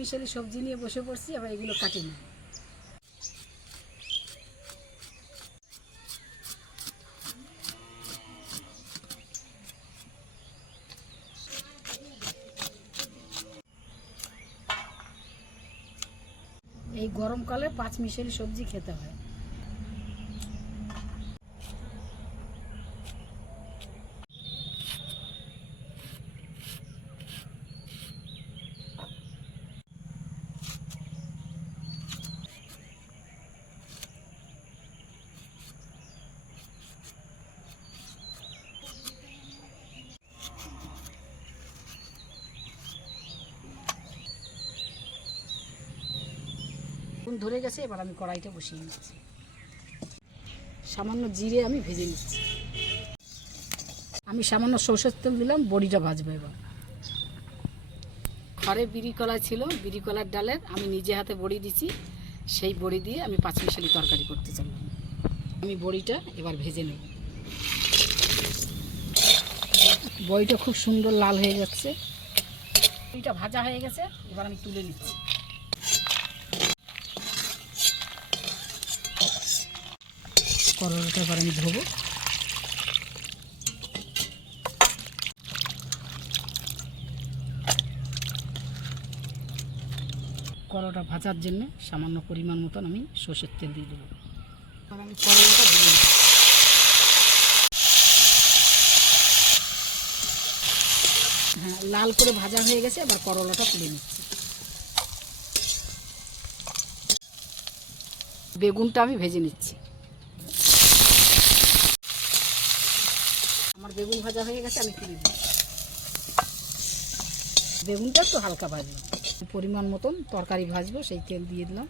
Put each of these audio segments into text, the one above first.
মিশালি সবজি নিয়ে বসে পড়ছি, আবার এগুলো কাটি না। এই গরমকালে 5 মিশালি সবজি খেতে হয়। ধরে গেছে, এবার আমি কড়াইটা বসিয়ে নিচ্ছি। সামান্য জিরে আমি ভেজে নিচ্ছি। আমি সামান্য সরষের তেল দিলাম, বড়িটা ভাজবো। এবার ঘরে বিড়ি কলা ছিল, বিড়ি কলার ডালের আমি নিজে হাতে বড়ি দিচ্ছি। সেই বড়ি দিয়ে আমি 5 মিশালি তরকারি করতে চাইলাম। আমি বড়িটা এবার ভেজে নেব। বড়িটা খুব সুন্দর লাল হয়ে যাচ্ছে, বড়িটা ভাজা হয়ে গেছে। এবার আমি তুলে নিচ্ছি। করলাটা এবার আমি ধোবো। করলাটা ভাজার জন্য সামান্য পরিমাণ মতন আমি সরষের তেল দিয়ে দেবো। এবার আমি করলাটা ভেজে নেব। হ্যাঁ, লাল করে ভাজা হয়ে গেছে। এবার করলাটা তুলে নিচ্ছি। বেগুনটা আমি ভেজে নিচ্ছি। আমার বেগুন ভাজা হয়ে গেছে, আমি তুলে দিচ্ছি। বেগুনটা একটু হালকা ভাজলাম। পরিমাণ মতন তরকারি ভাজবো, সেই তেল দিয়ে দিলাম।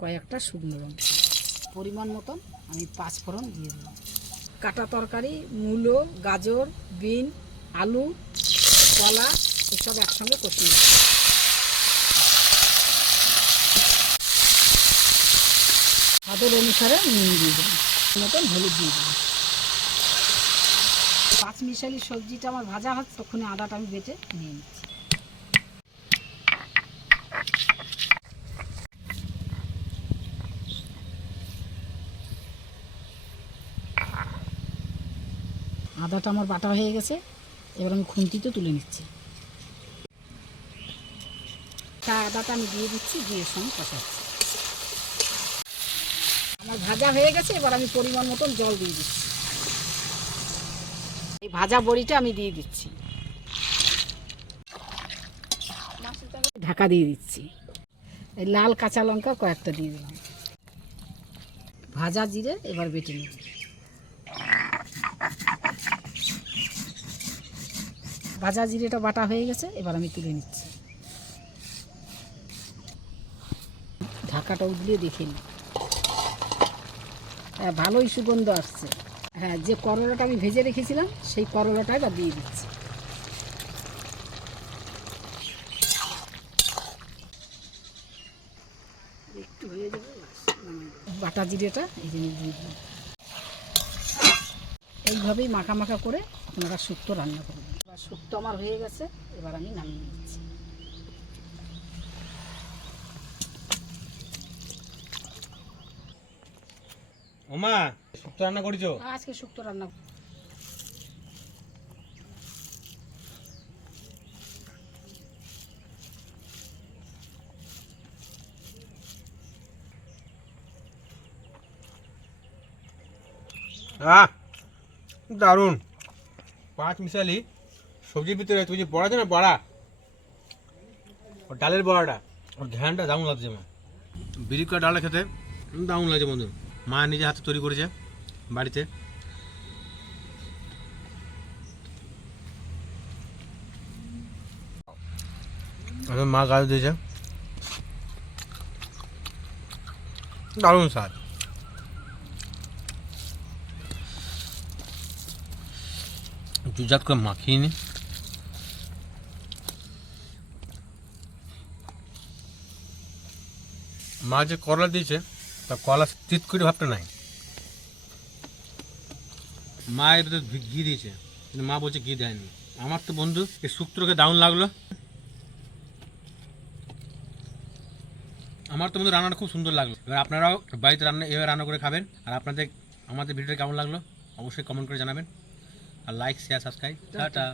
কয়েকটা শুকনো লঙ্কা, পরিমাণ মতন আমি 5 ফোড়ন দিয়ে দিলাম। কাটা তরকারি, মূলো, গাজর, বিন, আলু, কলা এসব একসঙ্গে কষিয়ে দিচ্ছি। স্বাদের অনুসারে নুন দিয়ে দেবো, মতন হলুদ দিয়ে দেবো। 5 মিশালি সবজিটা আমার ভাজা হচ্ছে, তখন আদাটা আমি বেটে নিয়ে নিচ্ছি। আদাটা আমার বাটা হয়ে গেছে, এবার আমি খুন্তিতে তুলে নিচ্ছি। আদাটা আমি দিয়ে দিচ্ছি, দিয়ে সঙ্গে কষাচ্ছি। আমার ভাজা হয়ে গেছে, এবার আমি পরিমাণ মতন জল দিয়ে দিচ্ছি। এই ভাজা বড়িটা আমি দিয়ে দিচ্ছি, ঢাকা দিয়ে দিচ্ছি। এই লাল কাঁচা লঙ্কা কয়েকটা দিয়ে দিলাম। ভাজা জিরে এবার বেটে নেব। ভাজা জিরেটা বাটা হয়ে গেছে, এবার আমি তুলে নিচ্ছি। ঢাকাটা উঠলিয়ে দেখে নিই। হ্যাঁ, ভালোই সুগন্ধ আসছে। হ্যাঁ, যে করলাটা আমি ভেজে রেখেছিলাম সেই করলাটা এবার দিয়ে দিচ্ছি। একটু হয়ে যাবে, বাটা জিরেটা এই জন্য দিয়ে দিলাম। এইভাবেই মাখা মাখা করে আপনারা শুক্তো রান্না করবেন। এবার শুক্তো আমার হয়ে গেছে, এবার আমি নামিয়ে নিচ্ছি। ওমা, শুক্তো রান্না করেছো? আজকে শুক্তো রান্না। দারুণ। 5 মিশালি সবজির ভিতরে তুই যে বড়া আছে না, বড়া, ডালের বড়াটা, ওর ঘ্যানটা দারুণ লাগছে। মা বিড়ি করে ডালে খেতে দারুণ লাগছে বন্ধু। মা নিজে হাতে তৈরি করেছে বাড়িতে। মা গাছ দিয়েছে, দারুণ স্বাদ। জুজাত করে মাখিয়ে নি। মা যে করলা দিয়েছে, তা কলা তিত করে ভাবটা নাই। মা এর ভিতরে ঘি দিয়েছে, কিন্তু মা বলছে ঘি দেয়নি। আমার তো বন্ধু এই শুক্তোকে দারুণ লাগলো। আমার তো বন্ধু রান্নাটা খুব সুন্দর লাগলো। এবার আপনারাও বাড়িতে এভাবে রান্না করে খাবেন। আর আপনাদের আমাদের ভিডিওটা কেমন লাগলো অবশ্যই কমেন্ট করে জানাবেন। আর লাইক শেয়ার সাবস্ক্রাইব টাটা।